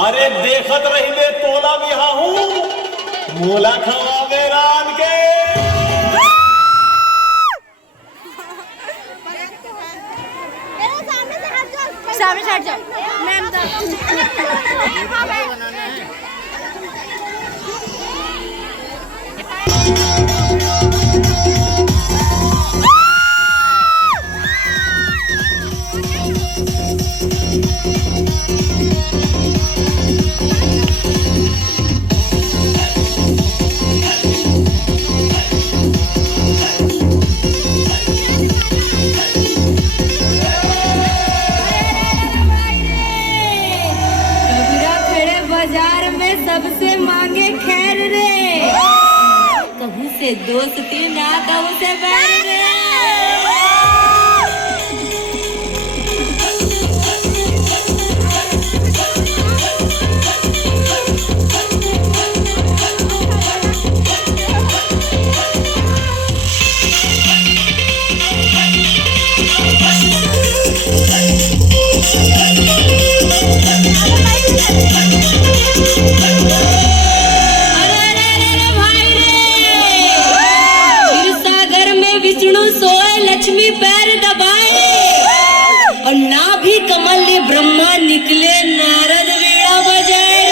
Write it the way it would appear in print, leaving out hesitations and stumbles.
अरे देखत रही दे तोला भी हाँ हूँ मोला खवावे रान के। सामने से हट जाओ। मैम बाजार में सबसे मांगे खैर रे, कहूँ से दोस्ती ना कहूँ से बैर रे। लक्ष्मी पैर दबाए और ना भी कमल ले ब्रह्मा निकले नारद वीणा बजाए।